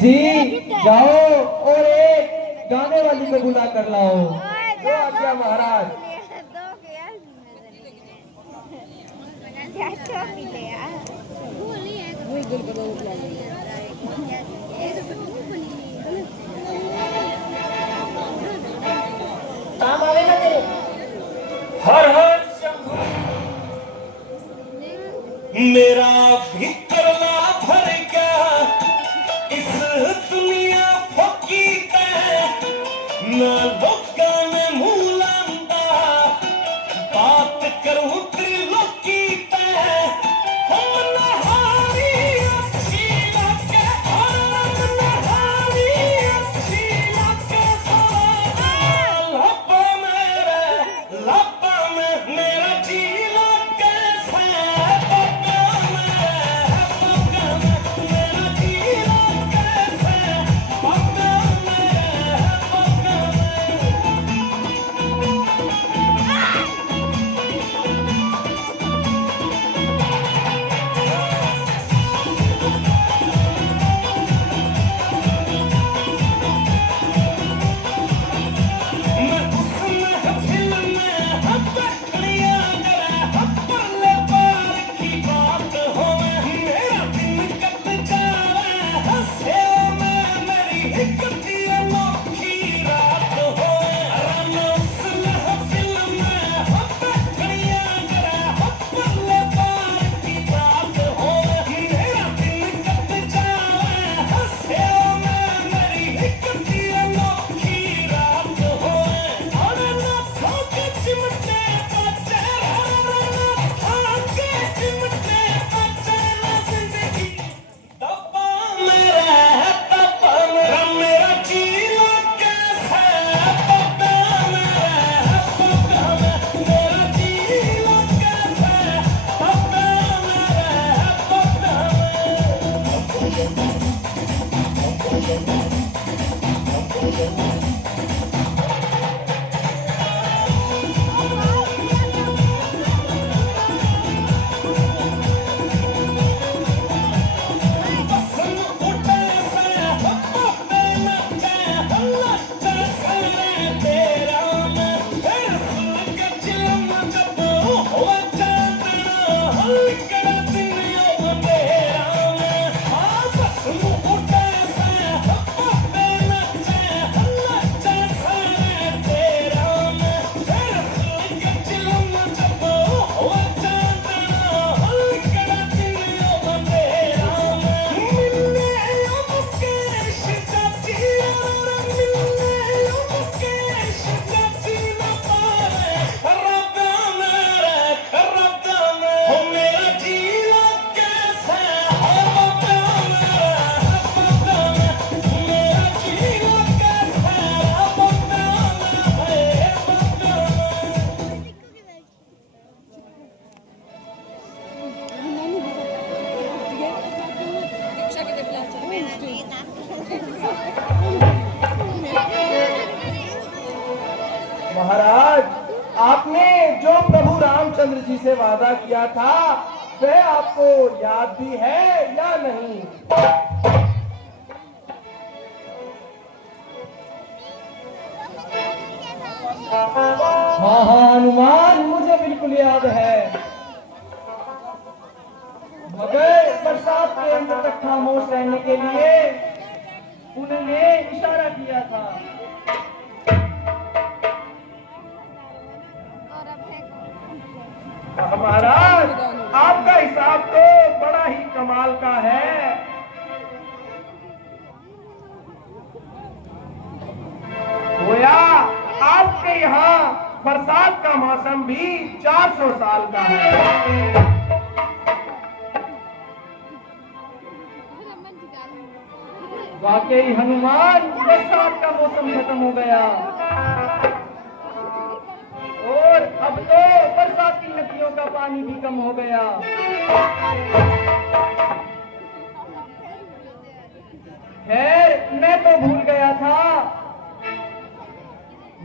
जी जाओ और एक गाने वाली को बुला कर लाओ। जो आज्ञा महाराज। काम आवे ना तेरे। हर हर शंभू मेरा भीतरला भर गया इस दुनिया फकी ना लोका ने मुंह लांदा बात करूं त्रिलोकी हम नहारी अच्छी लगे हम नहारी अच्छी लगे लपा में मेरा जी लगे महाराज आपने जो प्रभु रामचंद्र जी से वादा किया था वह आपको याद भी है या नहीं? हाँ हाँ हनुमान मुझे बिल्कुल याद है, मगर बरसात के अंदर तक खामोश रहने के लिए उन्होंने इशारा किया था। महाराज आपका हिसाब तो बड़ा ही कमाल का है। गोया आपके यहाँ बरसात का मौसम भी 400 साल का है। वाकई हनुमान बरसात का मौसम खत्म हो गया और अब तो बरसात की नदियों का पानी भी कम हो गया। खैर मैं तो भूल गया था,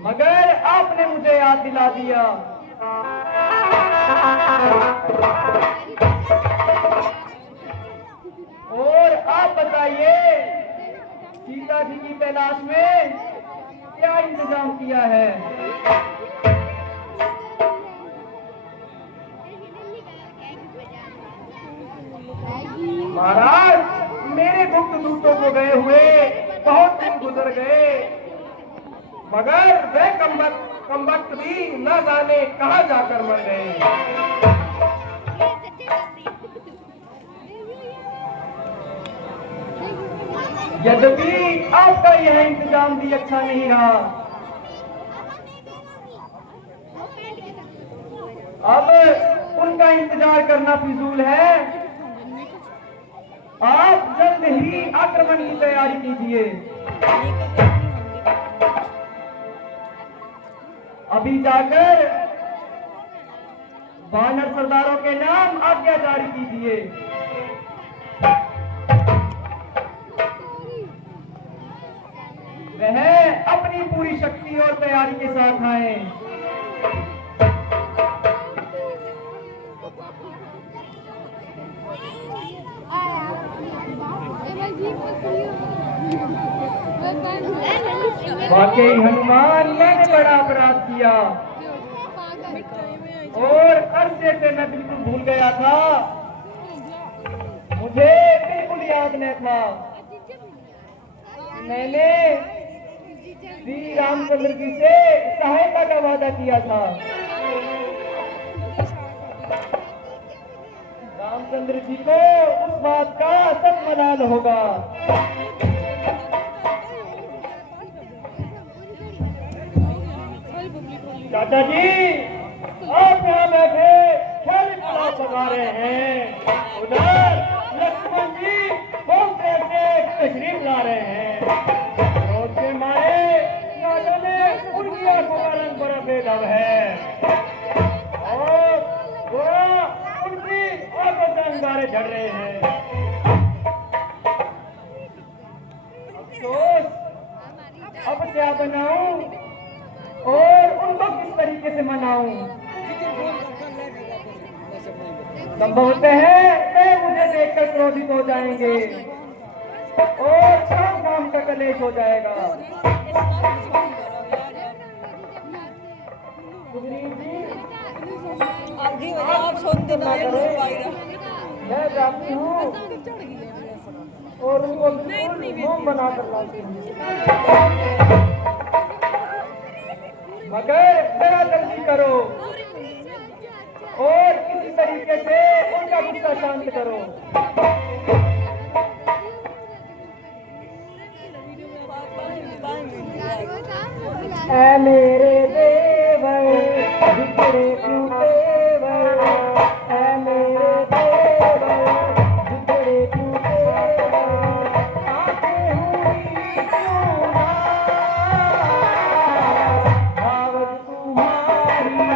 मगर आपने मुझे याद दिला दिया। और आप बताइए समाधि की तलाश में क्या इंतजाम किया है? महाराज, मेरे गुप्त दूतों को गए हुए बहुत दिन गुजर गए, मगर वे कमबख्त भी न जाने कहां जाकर मर गए। यद्यपि आपका यह इंतजाम भी अच्छा नहीं रहा। अब उनका इंतजार करना फिजूल है। आप जल्द ही आक्रमण की तैयारी कीजिए। अभी जाकर वानर सरदारों के नाम आज्ञा जारी कीजिए। वह अपनी पूरी शक्ति और तैयारी के साथ आए। वाकई हनुमान, मैंने बड़ा अपराध किया और अरसे से मैं बिल्कुल भूल गया था। मुझे बिल्कुल याद नहीं था। मैंने श्री रामचंद्र जी से सहायता का वादा किया था। रामचंद्र जी को उस बात का सब मलाल होगा। चाचा जी, आप यहाँ बैठे खाली पुलाव पका रहे हैं। उधर लक्ष्मण जी बहुत देर से तशरीफ ला रहे हैं। क्रोध के मारे राजा ने उनकी आंखों का रंग बड़ा बेदाग है और गोरा उनकी आंखों से अंगारे झड़ रहे हैं। अफसोस, अब क्या बनाऊं और उनको किस तरीके से मनाऊं? संभवत है वे मुझे देखकर क्रोधित हो जाएंगे और शाम शाम का कलेश हो जाएगा। मैं जाती हूँ और उनको मोम बना कर लाती हूँ, मगर जरा जल्दी करो और किसी तरीके से उनका गुस्सा शांत करो। ऐ मेरे देवर बिखरे क्यों तेवर, ऐ मेरे देवर बिखरे क्यों तेवर, आंखें हुई क्यों भावत तुम्हारी तुम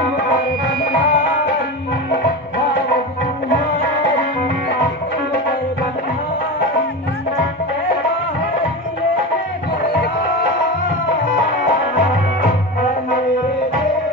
पर बलिहारी, भावत तुम्हारी तुम पर बलिहारी, कैसा है दिले में घबरा, ऐ मेरे देवर।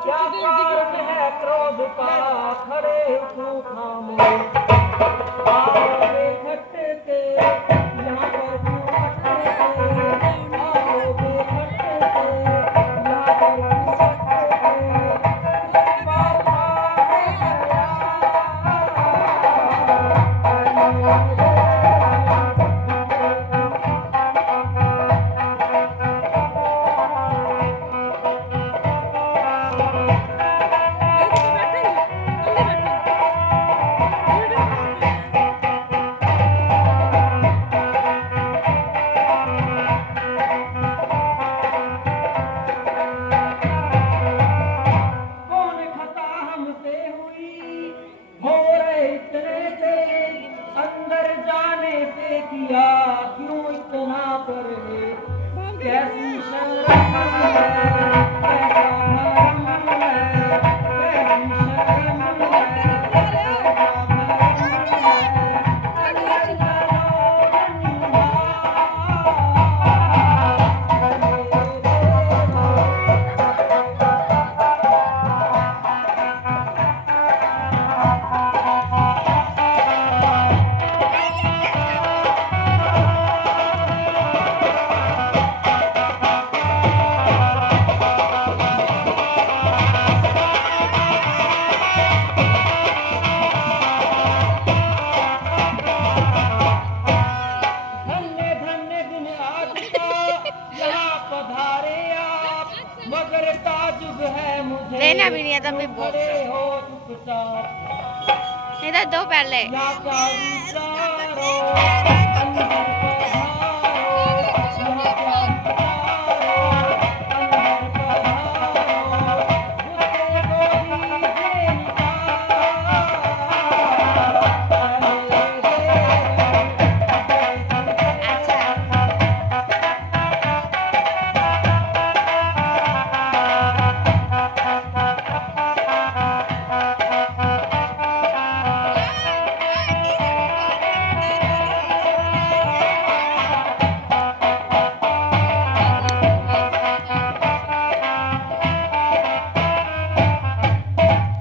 क्या कारण है क्रोध का, खड़े क्यों थामे, आओगे खटके यहाँ पर क्यों खटके, आओगे खटके यहाँ पर क्यों खटके, पापा है गया। किया क्यों इतना परहेज, कैसी शर्म है, कैसा भरम है, कैसी शर्म है, कैसा भरम है, अगर धन्य धन्य दिन आज का यहाँ पधारे आप, मगर ताजुब है मुझे रहना भी नहीं है तभी तुम बहुत खड़े हो चुपचाप, इधर दो पहले या चारो अंदर पधारो, या चारो अंदर पधारो, गुस्से को दीजिए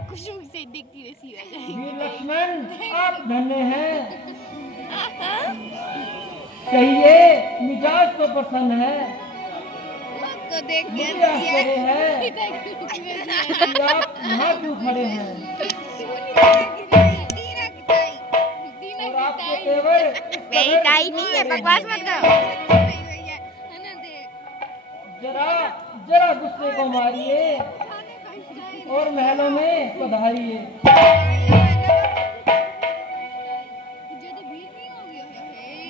खुशबू से दिखती वैसी हो जाएगी। वीर लक्ष्मण आप धन्य हैं, कहिए मिजाज तो प्रसन्न है, आपको देख के मुझे आश्चर्य है कि आप यहाँ क्यों खड़े हैं, और आपके तेवर इस मेरी कदर ताई नहीं है, बकवास मत करो। जरा जरा गुस्से को मारिए और महलों में पधारिए।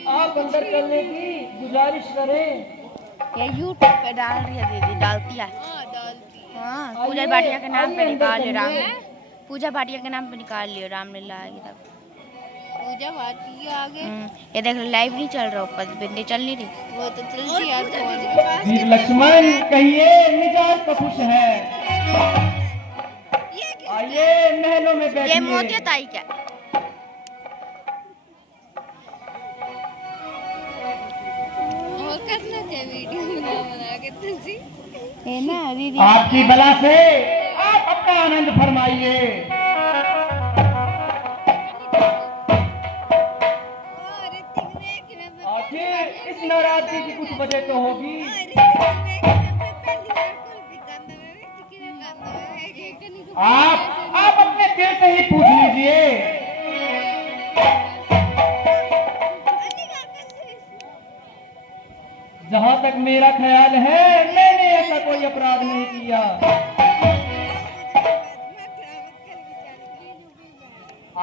आप अंदर चलने की गुजारिश करें। ये यूट्यूब पे डाल रही है दीदी, डालती है। हाँ, पूजा भाटिया के नाम पे निकाल लियो राम, पूजा भाटिया के नाम पे निकाल लियो रामलीला आएगी तब। पूजा भाटिया आगे ये देख लाइव नहीं चल रहा, ऊपर बिंदी चल नहीं रही। वो तो चलती यार फोन। वीर लक्ष्मण कहिए मिजाज तो खुश है, आइए महलों में ये मोतिया बैठिए। ताई क्या? और करना क्या वीडियो बना के तुझी ये ना दीदी आपकी बला से आप अपना आनंद फरमाइए। आखिर इस नवरात्रि की कुछ वजह तो होगी। आप अपने दिल से ही पूछ लीजिए। जहाँ तक मेरा ख्याल है मैंने ऐसा कोई अपराध नहीं किया।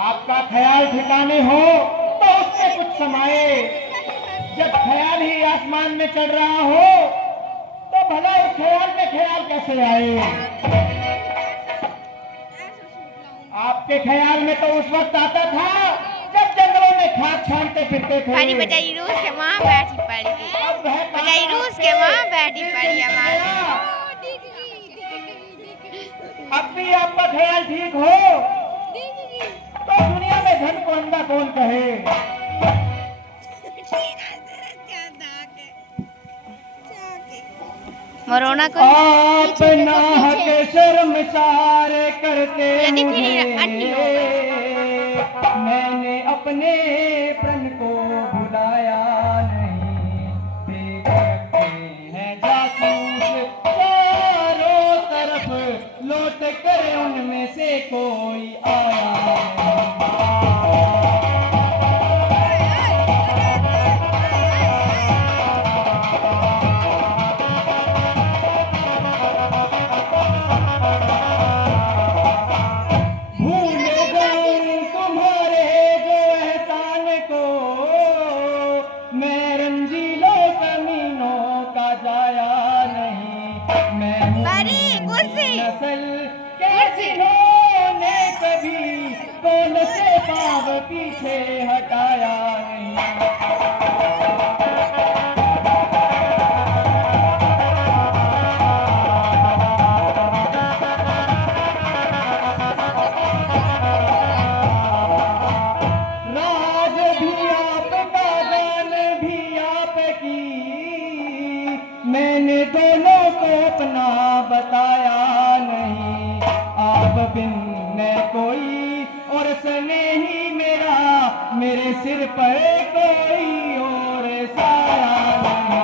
आपका ख्याल ठिकाने हो तो उसमें कुछ समाए, जब ख्याल ही आसमान में चढ़ रहा हो तो भला उस ख्याल में ख्याल कैसे आए। आपके ख्याल में तो उस वक्त आता था जब जंगलों में खाद छानते फिरते थे। हमारी बजाई रूस के वहाँ बैठी पड़ी थी, अब वह बजाई रूस के वहाँ बैठी पड़ी हमारी। अब भी आपका ख्याल ठीक हो तो दुनिया में धन को अंधा कौन कहे। मरोना को आप नाहक शर्मसार करते ये दिख मुझे, रही है, अन्नी हो मैंने अपने प्रण को भुलाया नहीं। देख रखे हैं जासूस चारों तरफ, लौट कर उनमें से कोई आया पीछे हटाया नहीं। राज भी आपका गान भी आपकी, मैंने दोनों को अपना बताया नहीं। आप बिन मैं कोई और सने ही मेरा, मेरे सिर पर कोई और साया नहीं।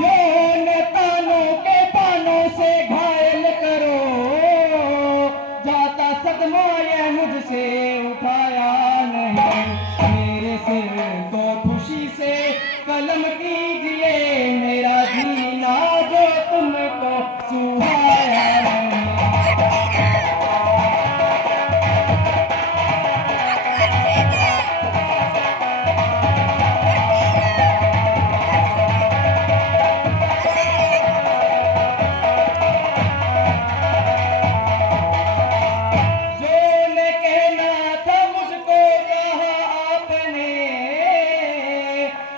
यौन तानों के पानों से घायल करो, जाता सदमा ये मुझसे उठाया नहीं। मेरे सिर को खुशी से कलम कीजिए, मेरा जीना जो तुमको सुहाया नहीं। जो न कहना था मुझको कहा आपने,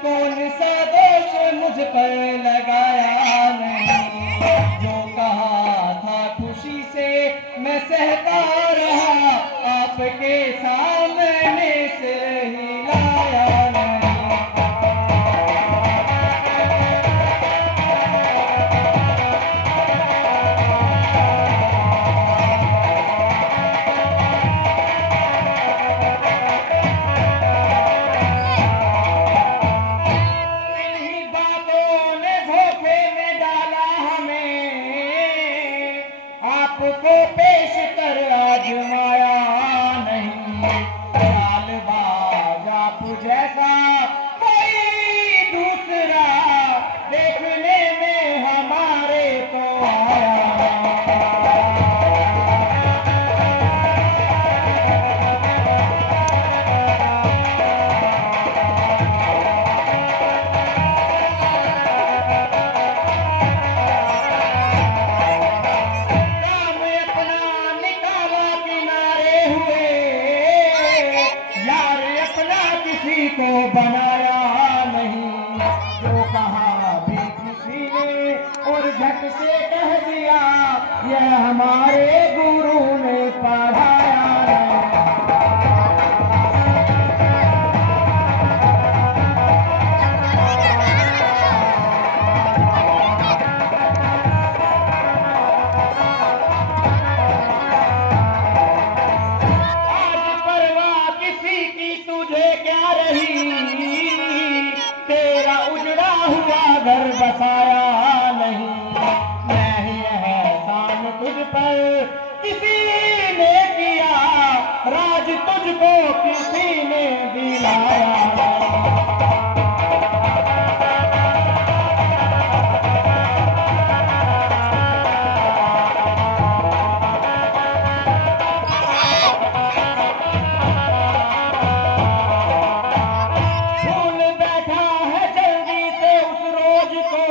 कौन सा दोष मुझ पर लगाया नहीं। जो कहा था खुशी से मैं सहता रहा, आपके सामने से हिलाया नहीं। इन्हीं बातों ने धोखे में डाला हमें, आपको पेश कर आजमाया नहीं। चालबाज आप जैसा कोई दूसरा देखने में हमारे को आया नहीं। काम अपना निकाला किनारे हुए, यार अपना किसी को बनाया नहीं। जो कहा भी किसी ने और झट से कह दिया, यह हमारे गुरु ने पढ़ाया नहीं। आज परवाह किसी की तुझे क्या रही, तेरा उजड़ा हुआ घर बसाया नहीं। मैं ही एहसान तुझ पर किसी ने किया, राज तुझको किसी ने दिलाया नहीं। भूल बैठा है जल्दी से उस रोज को,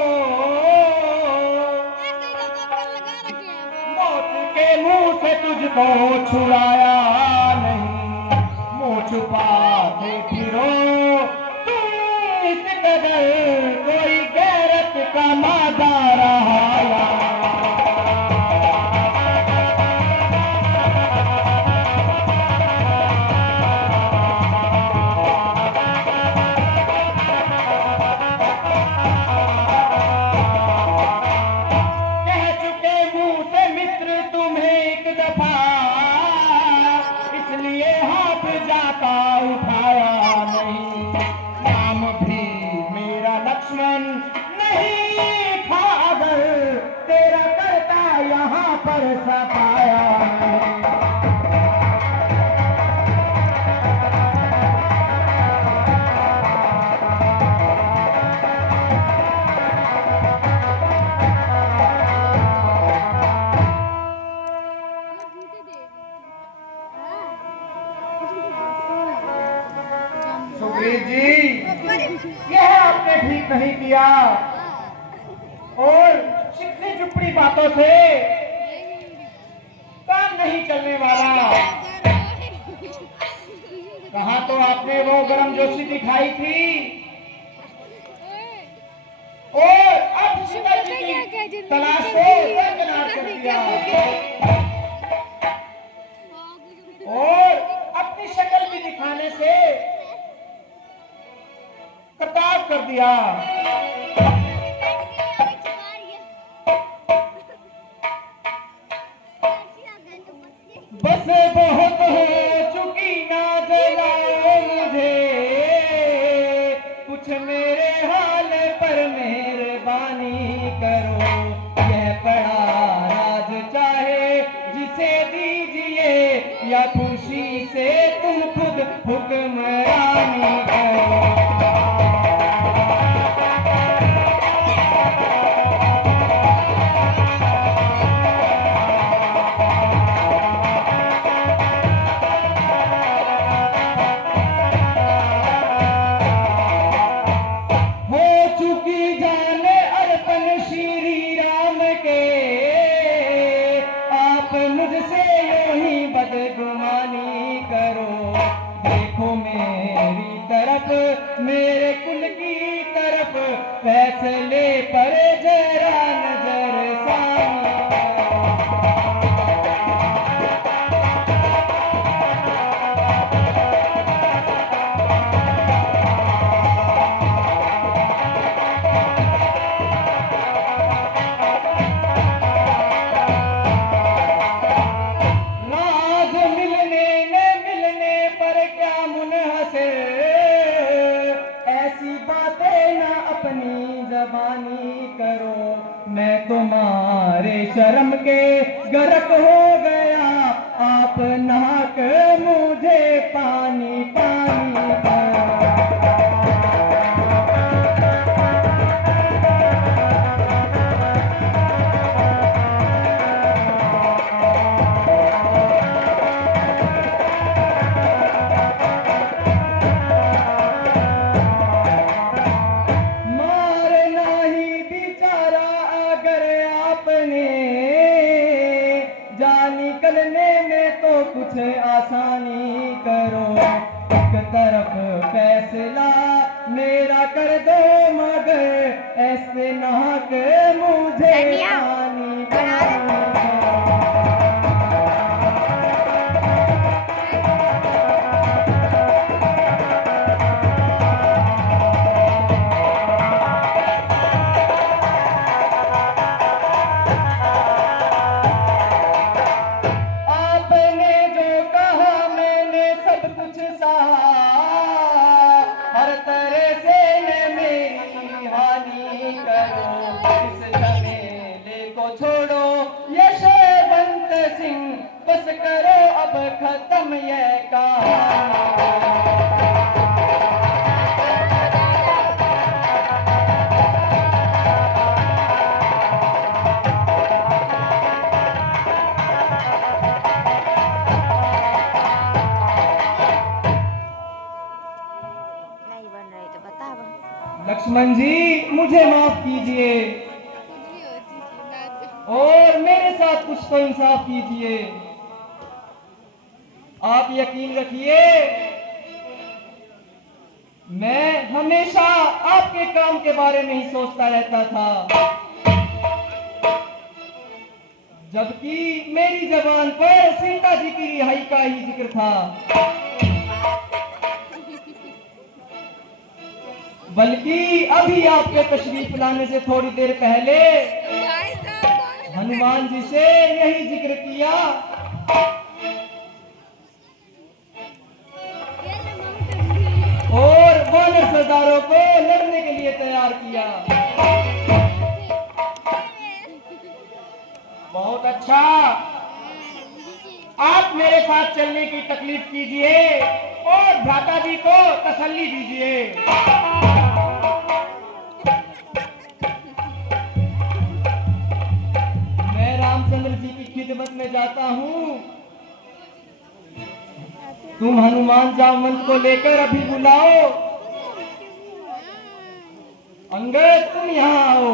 मौत के मुंह से तुझको छुड़ाया नहीं। मुंह छुपा के फिरो वीर जी, यह आपने ठीक नहीं किया और चिकनी चुपड़ी बातों से काम नहीं चलने वाला। कहा तो आपने वो गर्मजोशी दिखाई थी और अब सीता जी की तलाश को दरकिनार कर दिया और अपनी शक्ल भी दिखाने से कतार कर दिया। बस बहुत हो चुकी ना जलाओ मुझे, कुछ मेरे हाल पर मेहरबानी करो। यह बड़ा राज चाहे जिसे दीजिए या खुशी से तुम खुद हुक्मरानी करो। मेरे कुल की तरफ फैसले पर जरा नजर सानी नाज मिलने पर क्या मुनहसिर, ऐसी बातें ना अपनी जबानी करो। मैं तुम्हारे शर्म के गर्क हो गया, आप नाक मुझे पानी पानी करो। कुछ आसानी करो, एक तरफ फैसला मेरा कर दो, मगर ऐसे नाक मुझे पानी पानी करो अब खत्म ये कहानी। नहीं बन रही तो बताओ। लक्ष्मण जी मुझे माफ कीजिए और मेरे साथ कुछ तो इंसाफ कीजिए। आप यकीन रखिए, मैं हमेशा आपके काम के बारे में ही सोचता रहता था, जबकि मेरी जबान पर सीता जी की रिहाई का ही जिक्र था। बल्कि अभी आपके तशरीफ लाने से थोड़ी देर पहले हनुमान जी से यही जिक्र किया और वानर सरदारों को लड़ने के लिए तैयार किया। बहुत अच्छा, आप मेरे साथ चलने की तकलीफ कीजिए और भ्राता जी को तसल्ली दीजिए। मैं रामचंद्र जी की खिदमत में जाता हूँ। तुम हनुमान जामवंत को लेकर अभी बुलाओ। अंगद तुम यहाँ आओ।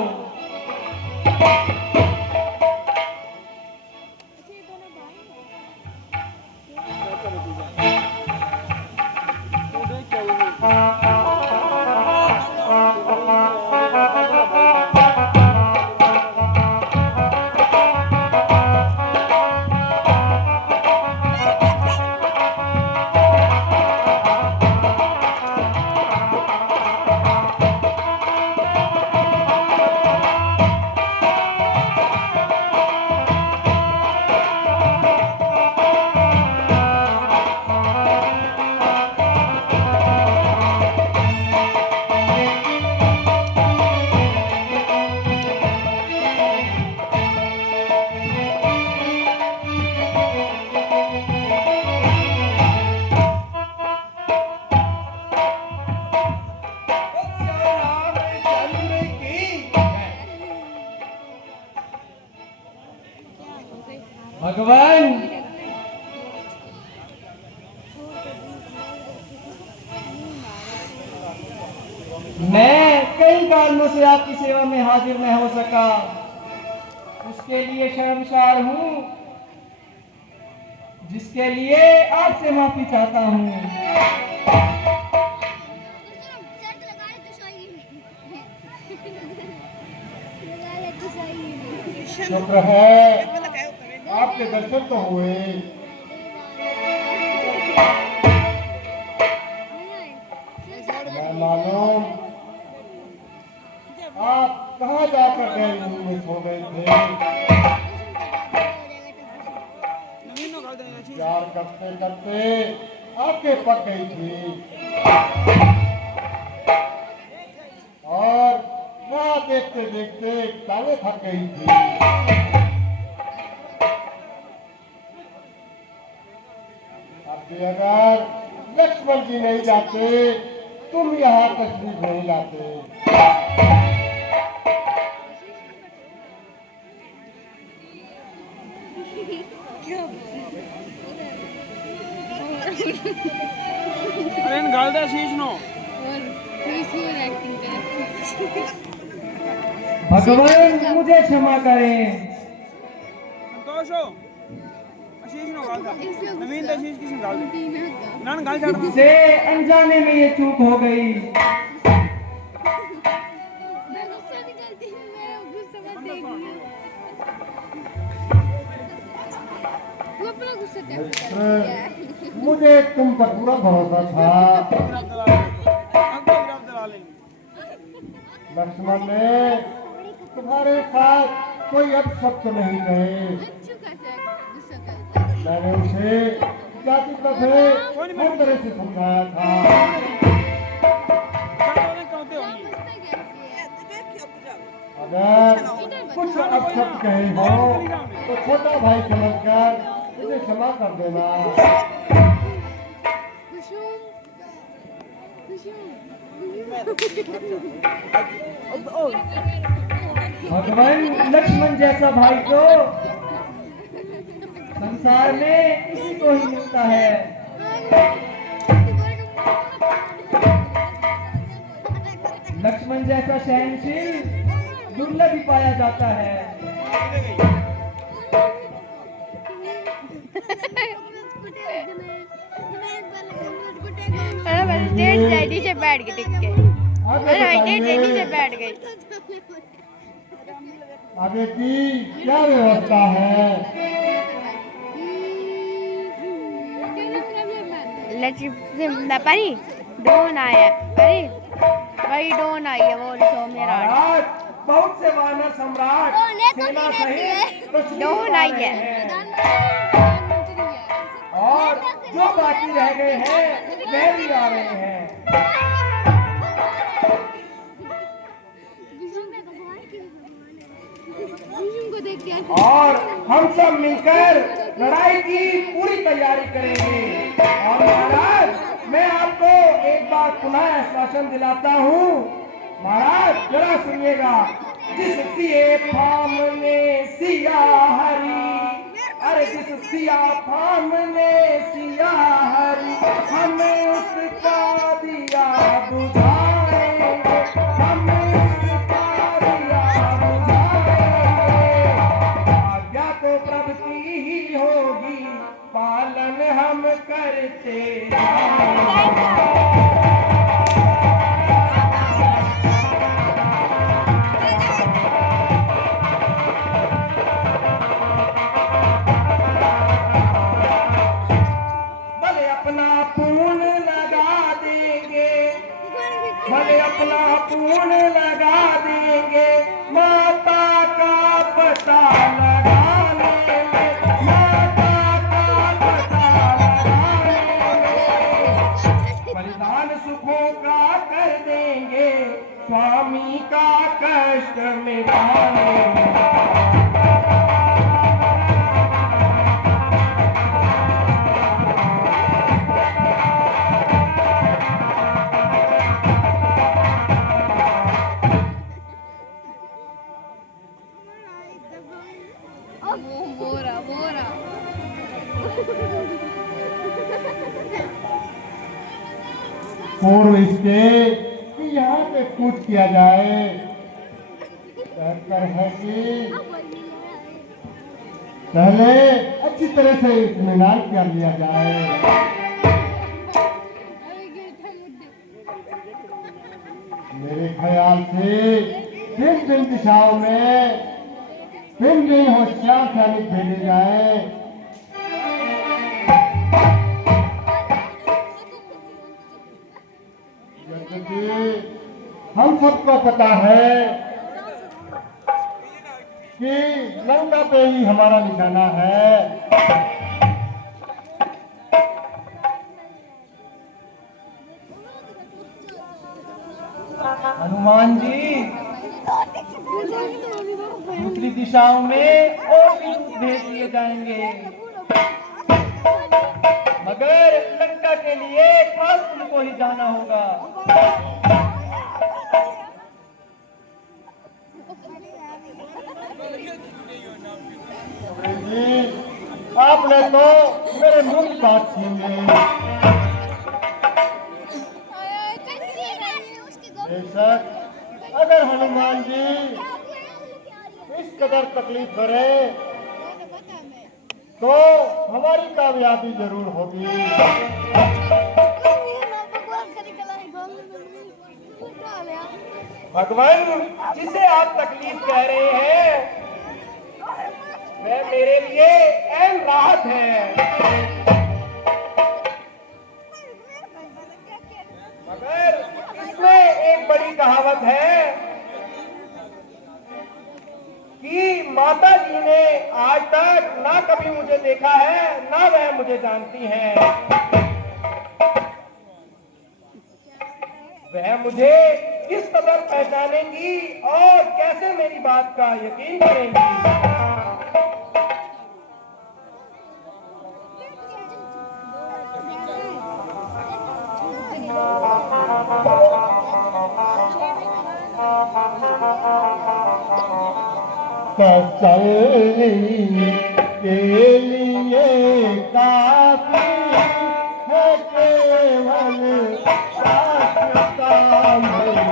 भगवान, मैं कई कारणों से आपकी सेवा में हाजिर न हो सका, उसके लिए शर्मसार हूँ, जिसके लिए आपसे माफी चाहता हूँ। शुक्र है आपके दर्शन तो हुए। मैं मालूम आप कहाँ जाकर गए में सो गए थे। प्यार करते करते आपके पक गई थी और राह देखते देखते ताले फट गई थी। अगर लक्ष्मण जी नहीं जाते, तुम यहाँ तशरीफ नहीं लाते। अरे गाल शीश नो भगवान मुझे क्षमा करें। संतोष हो शीश नो गाल दा नवीन दा शीश किस गाल दे ना गाल छाड़ से अनजाने में ये चूक हो गई। मुझे तुम पर पूरा भरोसा था। लक्ष्मण ने तुम्हारे साथ कोई अपशब्द नहीं कहे। मैंने उसे जाति तथे हर तरह से समझाया था। अगर कुछ अपशब्द कहे हो तो छोटा भाई समझकर मुझे क्षमा कर देना। भगवान लक्ष्मण जैसा भाई तो संसार में किसी को ही मिलता है। लक्ष्मण जैसा सहनशील दुर्लभ ही पाया जाता है। नीचे बैठ गई टिक के। नीचे बैठ गई। आगे की क्या व्यवस्था है? परी डोन आया। परी भाई डोन आई है वो महाराज बहुत से वानर सम्राट सेना सहित डोन आई है और जो बाकी रह गए हैं वे भी आ रहे हैं। और हम सब मिलकर लड़ाई की पूरी तैयारी करेंगे। और महाराज मैं आपको एक बार पुनः आश्वासन दिलाता हूँ। महाराज जरा सुनिएगा। जिस सिए फाम ने सिया हरी, अरे जिस सिया फाम ने सिया हरी, से भले अपना पूर्ण लगा देंगे, भले अपना पूर्ण लगा देंगे, माता का पता लगा लेंगे, माता का पता लगा लेंगे, बलिदान सुखों का कर देंगे, स्वामी का कष्ट मिटा लेंगे। बोरा बोरा पूर्व इसके कि यहाँ पे कूच किया जाए, कहकर है कि पहले अच्छी तरह से इत्मीनान कर लिया जाए। मेरे ख्याल से भिन्न दिशाओं में भिन्न होशियार सैनिक भेजे जाए। जैसे कि हम सबको पता है कि लंका पे ही हमारा निशाना है। हनुमान जी दूसरी दिशाओं में और भी दूत भेज दिए जाएंगे, मगर लंका के लिए खास उनको ही जाना होगा। जी, आपने तो मेरे मुंह की बात छीन ली। बेशक अगर हनुमान जी इस कदर तकलीफ करे तो हमारी कामयाबी जरूर होगी। भगवान, जिसे आप तकलीफ कह रहे हैं वह मेरे लिए अहम राहत है, मगर इसमें एक बड़ी कहावत है कि माता जी ने आज तक ना कभी मुझे देखा है, ना वह मुझे जानती हैं। वह मुझे किस कदर पहचानेंगी और कैसे मेरी बात का यकीन करेंगी। तसल्ली के लिए काफी है केवल रास्ता मेरी।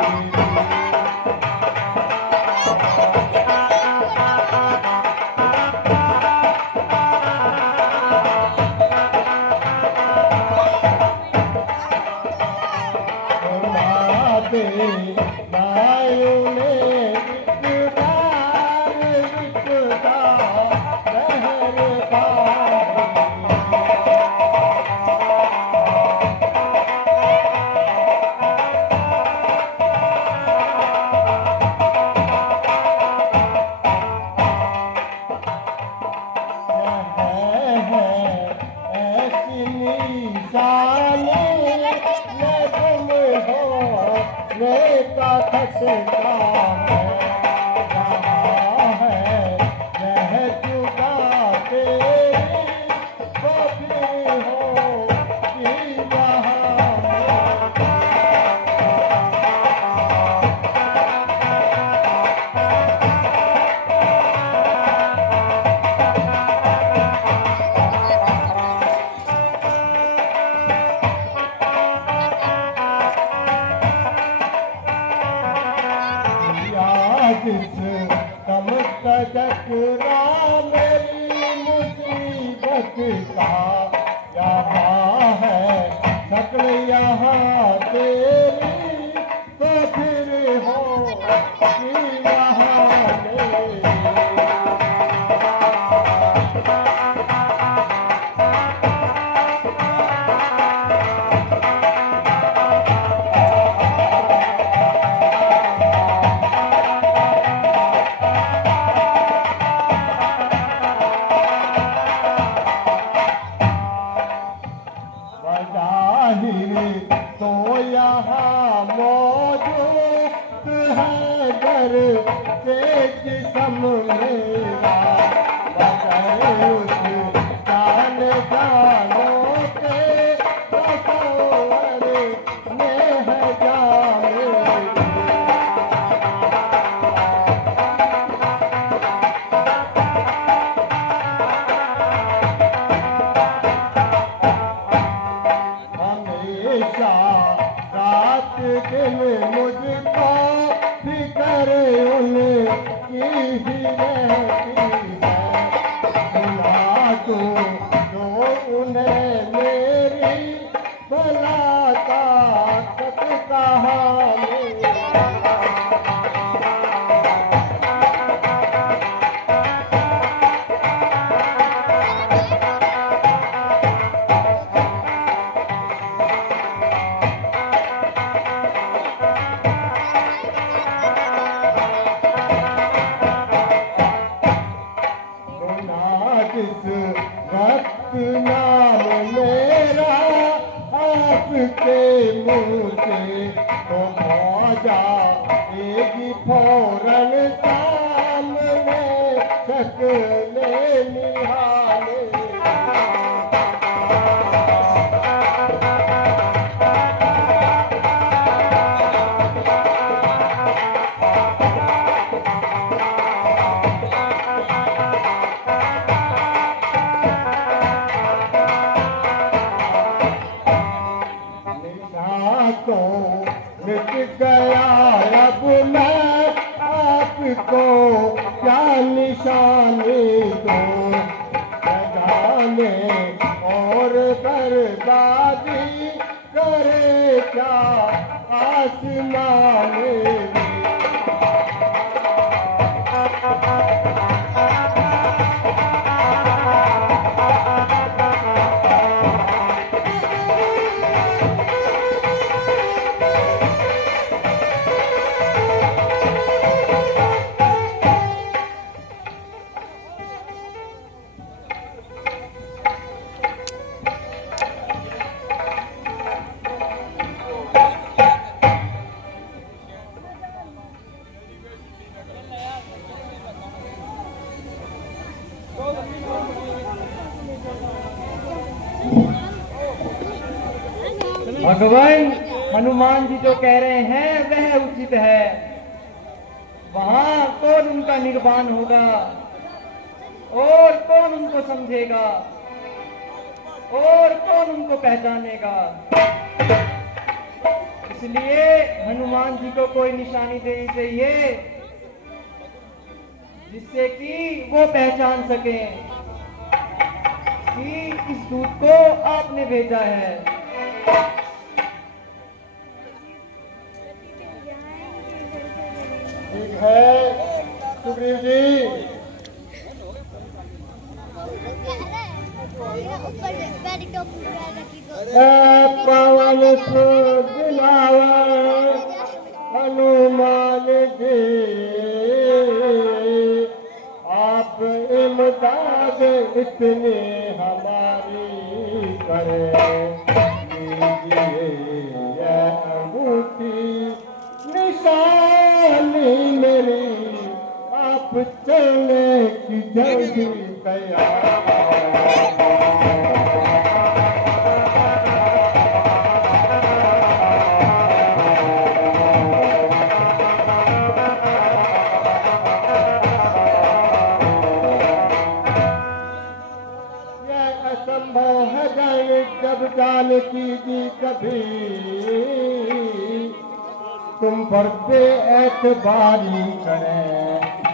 मेरी मुसीबत का यहाँ है यहाँ तेरी तो फिर हो यहाँ मेरी। जाहिर तो यहाँ मौजूद है घर के जिस्म मेरा, मगर उस जान जानो के तस्वर में है जान मेरी। हमेशा रात दिन मुझको फिक्र उनकी ही रहती है। भुला दो जो उन्हें मेरी भला ताकत कहाँ मेरी। जिस वक्त नाम मेरा आपके मुँह से तो मौजा एक फौरन सामने शक्ल निहाले। तो मिट गया अब मैं आपको क्या निशानी दूं। जाने और बर्बादी करे क्या आसमान मेरी। भगवान हनुमान जी जो कह रहे हैं वह उचित है। वहां कौन उनका निर्वाण होगा और कौन उनको समझेगा और कौन उनको पहचानेगा। इसलिए हनुमान जी को कोई निशानी देनी चाहिए जिससे कि वो पहचान सकें कि इस दूत को आपने भेजा है। ठीक है सुग्रीव जी। पवन सुदिलावर हनुमान जी आप इमदाद इतनी हमारी करें। लीजिए यह अंगूठी निशानी मेरी, आप चलने की जल्दी तैयार। यह असंभव है जब जानकी जी कभी तुम पर पे एतबारी करें।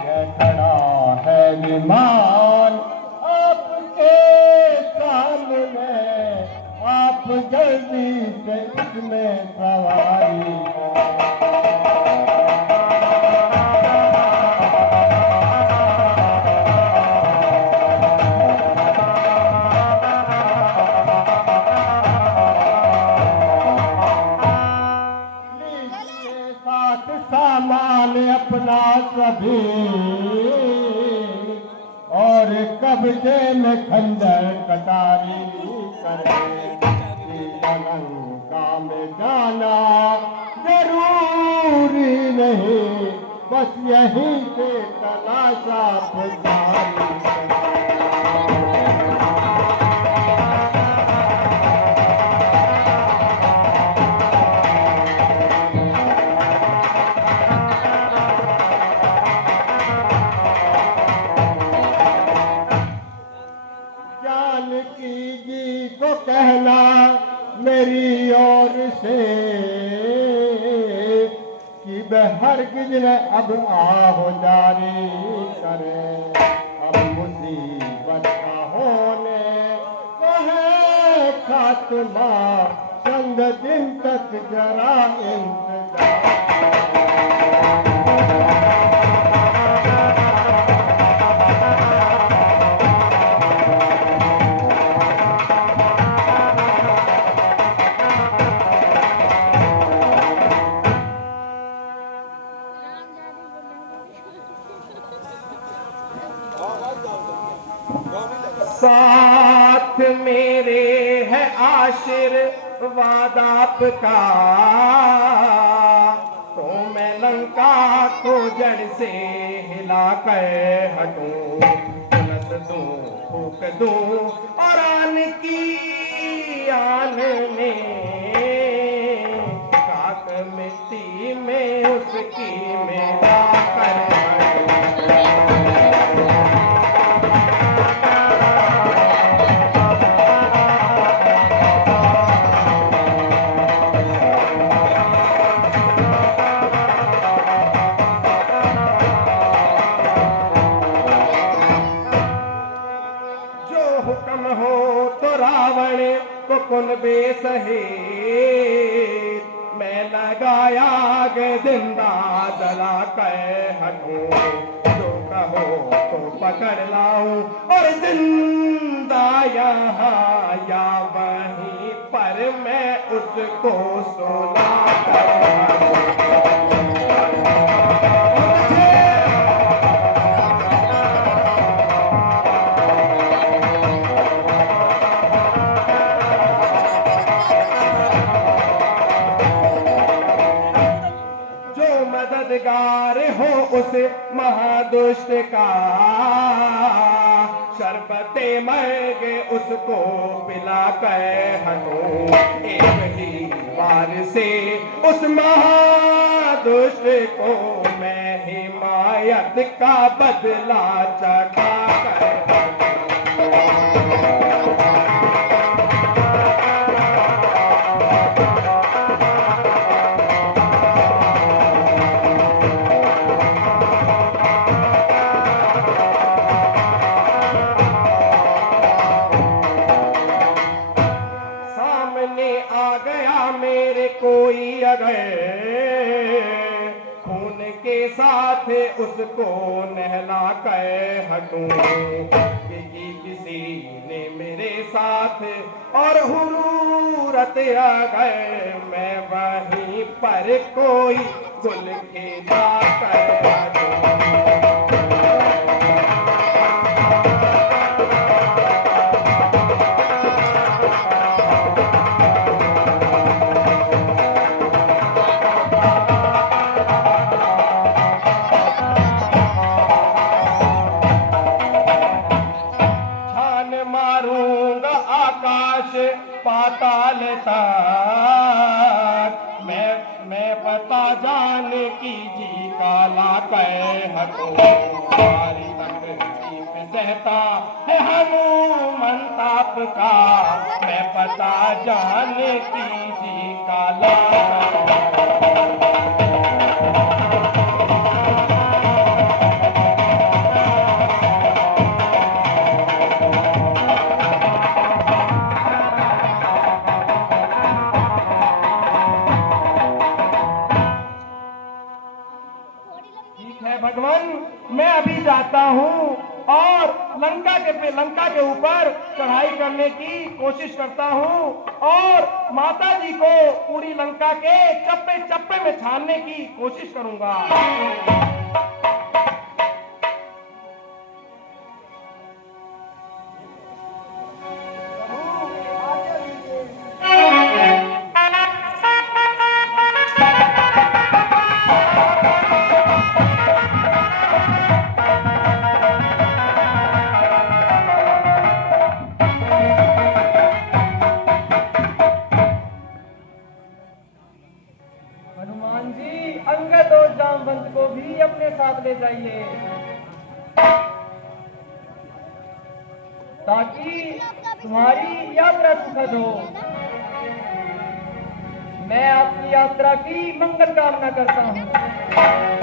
यह खड़ा है विमान आपके सामने, आप आप जल्दी से इसमें सवारी लीजिए साथ सामान अपना सभी और कब्जे में खंजर कटारी करे लंका में जाना जरूरी नहीं बस यहीं से तलाशा पुजारी जानकी जी को कहना मेरी ओर से कि वह हरगिज न अब आहो जारी करे अब मुसीबत का होने को है खात्मा चंद दिन तक जरा इंतजार साथ मेरे है आशीर्वाद आपका तो मैं लंका को जड़ से हिला कर हटूं उलट दूं फूक दूं और आन की आन में खाक मिट्टी में उसकी मेरा कर कुन बेसहे मैं लगाया गे जिंदा जला कर हटूं जो कहो तो पकड़ लाऊं और जिंदा यहाँ या वहीं पर मैं उसको सुना कर मददगार हो उस महादुष्ट का शरबते मर्ग उसको पिला कर हटूं एक ही बार से उस महादुष्ट को मैं हिमायत का बदला चढ़ा कर कोई अगर खून के साथ उसको नहला कर हटूं कि किसी ने मेरे साथ और हुरूरत अगर मैं वहीं पर कोई गुल खिला कर हटूं पाताल तक मैं पता जाने की जी काला कह हटूं सारी तकलीफ सहता है हनुमान ताप का मैं पता जाने की जी काला लंका के ऊपर चढ़ाई करने की कोशिश करता हूँ और माता जी को पूरी लंका के चप्पे चप्पे में छानने की कोशिश करूंगा। हनुमान जी, अंगद और जामवंत को भी अपने साथ ले जाइए ताकि तुम्हारी यात्रा सुखद हो। मैं आपकी यात्रा की मंगल कामना करता हूँ।